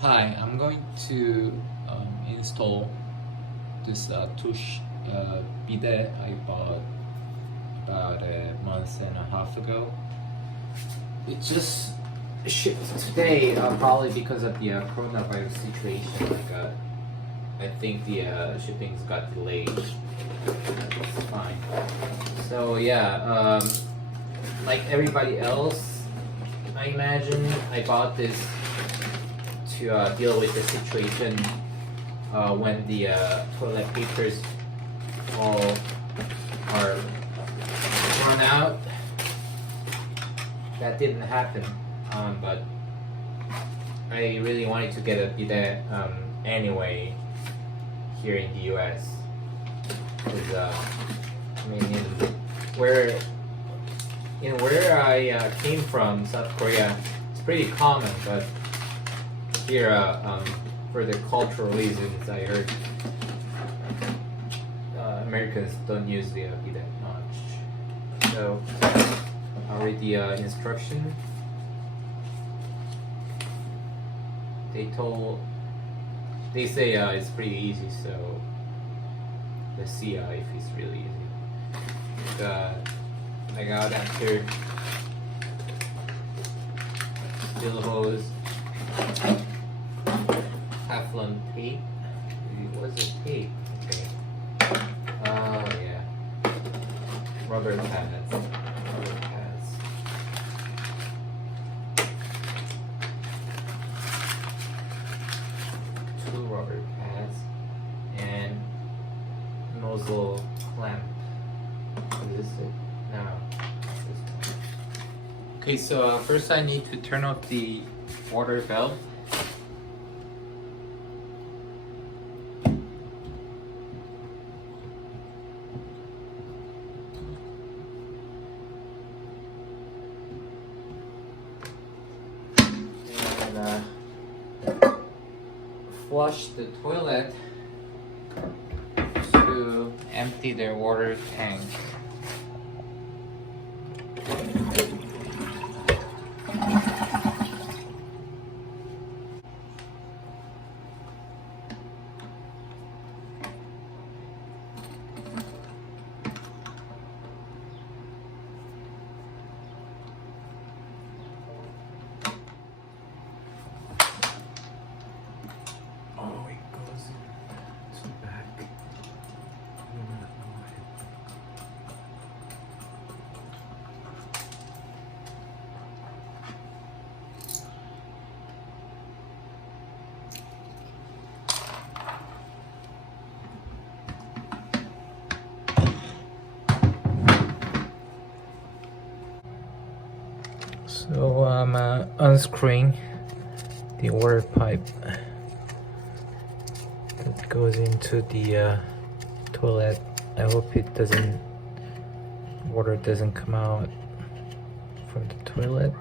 Hi, I'm going to install this Tushy bidet I bought about a month and a half ago. It just shipped today, probably because of the coronavirus situation. I think the shippings got delayed. It's fine. So yeah, like everybody else, I imagine I bought this to deal with the situation when the toilet papers all are run out. That didn't happen, but I really wanted to get a bidet anyway here in the US. Because I mean, where I came from, South Korea, it's pretty common, but here, for the cultural reasons, I heard Americans don't use the bidet much. So I'll read the instruction. They say it's pretty easy, so let's see if it's really easy. I got after steel hose, Teflon tape. What is it? Tape. Okay. Oh yeah. Rubber pads. Rubber pads. Two rubber pads and nozzle clamp. Is this it? No. Okay, so first I need to turn off the water valve. Flush the toilet to empty their water tank. So I'm unscrewing the water pipe that goes into the toilet. I hope water doesn't come out from the toilet.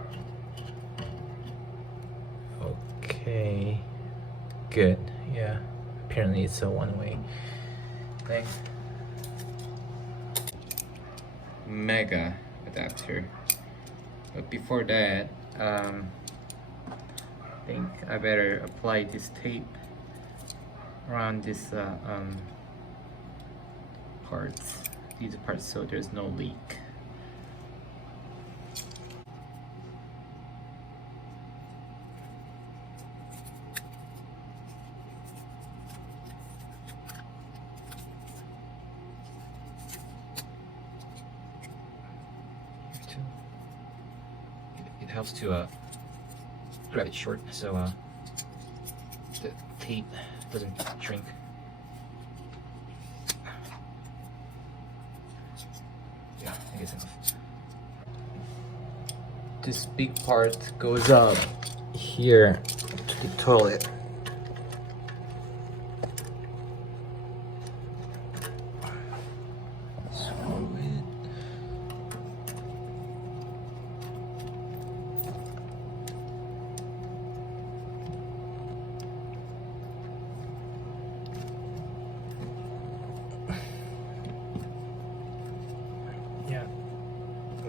Okay, good. Yeah, apparently it's a one-way thing. Mega adapter. But before that, I think I better apply this tape around this these parts, so there's no leak. It helps to grab it short so the tape doesn't shrink. Yeah, I guess enough. This big part goes up here to the toilet.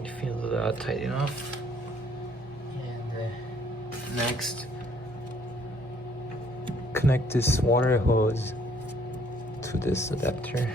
It feels tight enough. And next, connect this water hose to this adapter.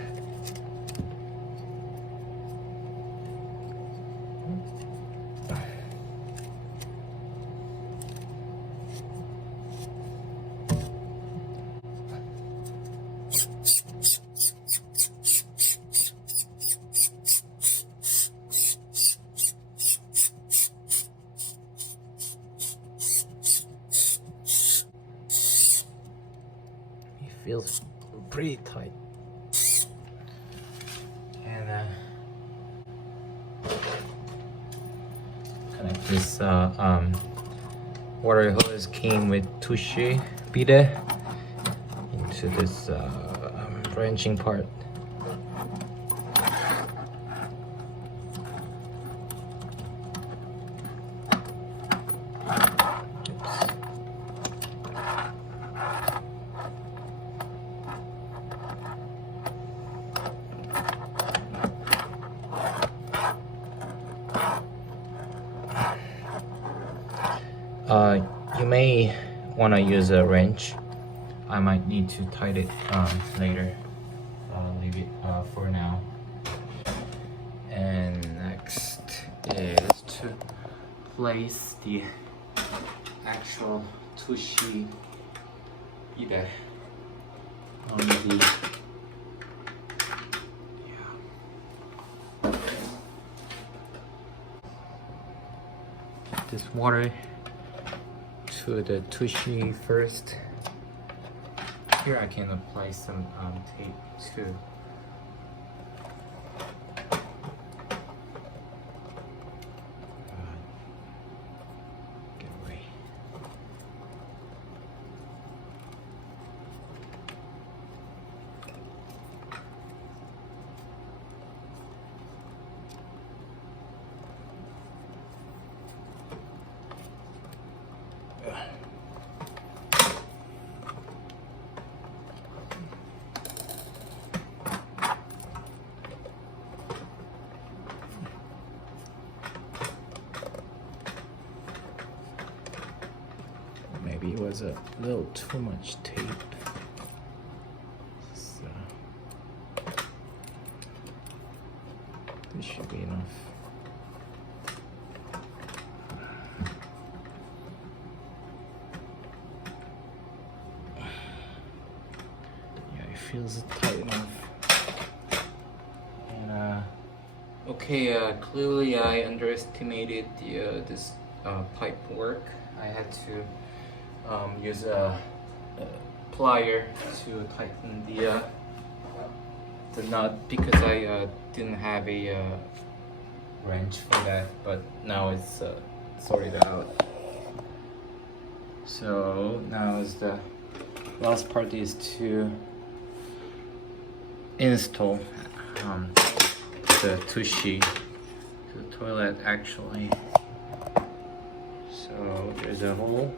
Feels pretty tight. And connect this water hose came with Tushy bidet into this branching part. You may want to use a wrench. I might need to tighten it later. I'll leave it for now. And next is to place the actual Tushy bidet on the this water to the Tushy first. Here I can apply some tape too. Get away. Maybe it was a little too much tape. So this should be enough. Yeah, it feels tight enough. And okay, clearly I underestimated this pipe work. I had to use a plier to tighten the nut because I didn't have a wrench for that, but now it's sorted out. So now is the last part is to install the Tushy to the toilet actually. So there's a hole.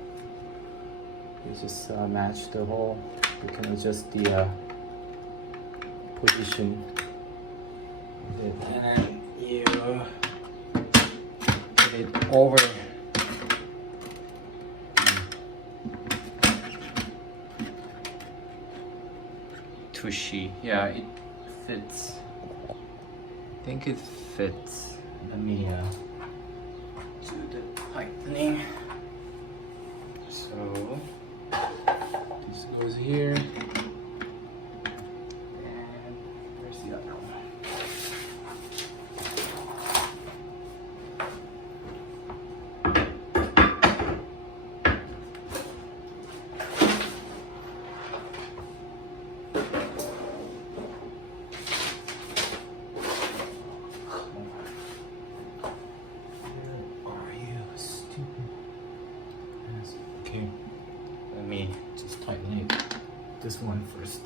You just match the hole. You can adjust the position. And then you put it over. Tushy. Yeah, it fits. I think it fits. Let me do the tightening. So this goes here, and where's the other one? Where are you, stupid? Okay. Let me just tighten it. This one first.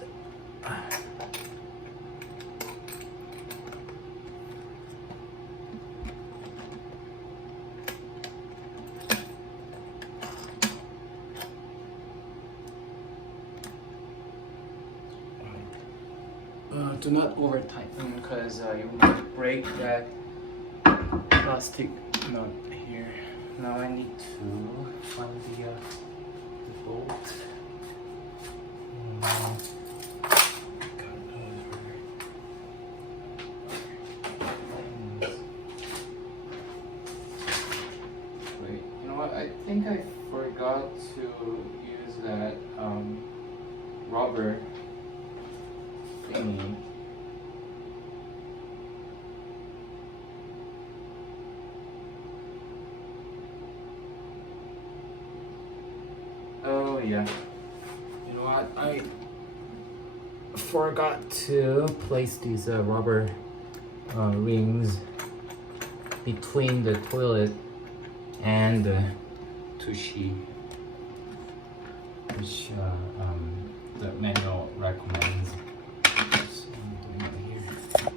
Do not over tighten because you might break that plastic nut here. Now I need to find the bolt. forgot to use that rubber thingy. Oh yeah. You know what? I forgot to place these rubber rings between the toilet and the Tushy, which the manual recommends. So I'm doing it here.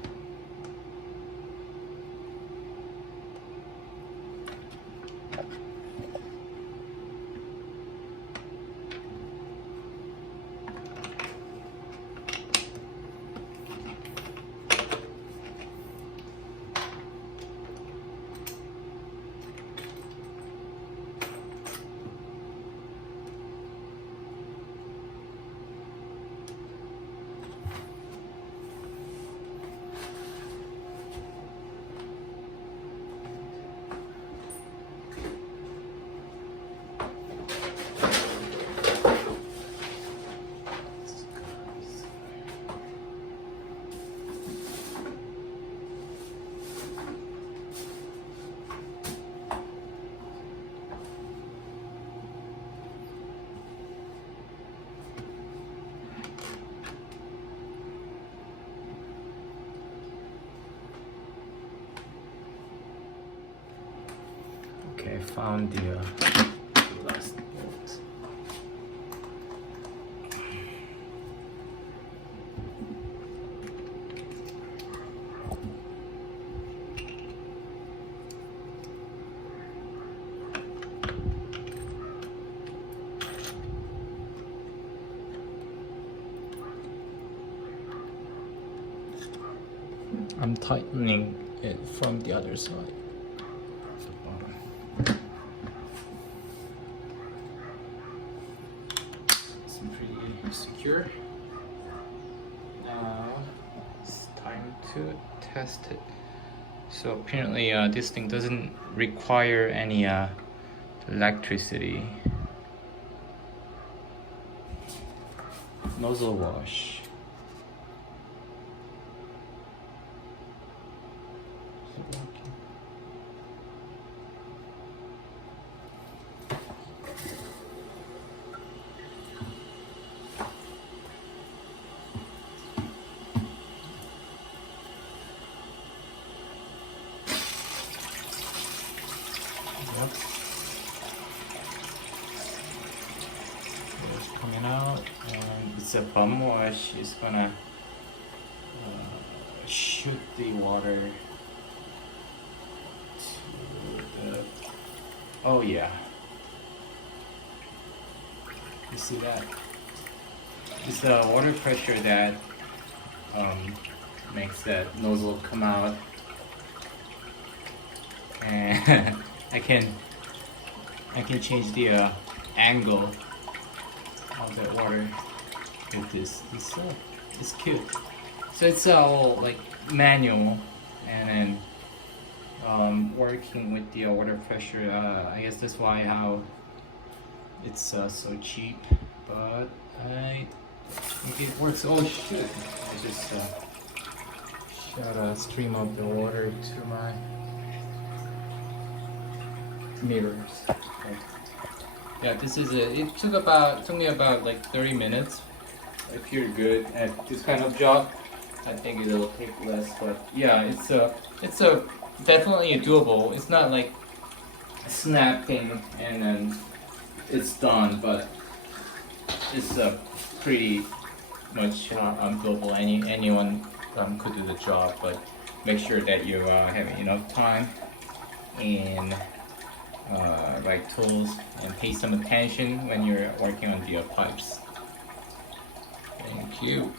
Okay, I found the last bolt. I'm tightening it from the other side. It's pretty secure. Now it's time to test it. So apparently this thing doesn't require any electricity. Nozzle wash. It's coming out, and it's a bum wash. It's gonna shoot the water to the. Oh yeah. You see that? It's the water pressure that makes that nozzle come out, and I can change the angle of that water with this. It's cute. So it's all like manual, and then working with the water pressure. I guess that's why how it's so cheap. But I think it works. Oh shit! I just shot a stream of the water to my mirrors. Okay. Yeah, this is it. It took me about like 30 minutes. If you're good at this kind of job, I think it'll take less. But yeah, it's a definitely doable. It's not like snapping and then it's done, but it's pretty much doable. Anyone could do the job, but make sure that you have enough time and right tools, and pay some attention when you're working on the pipes. Thank you.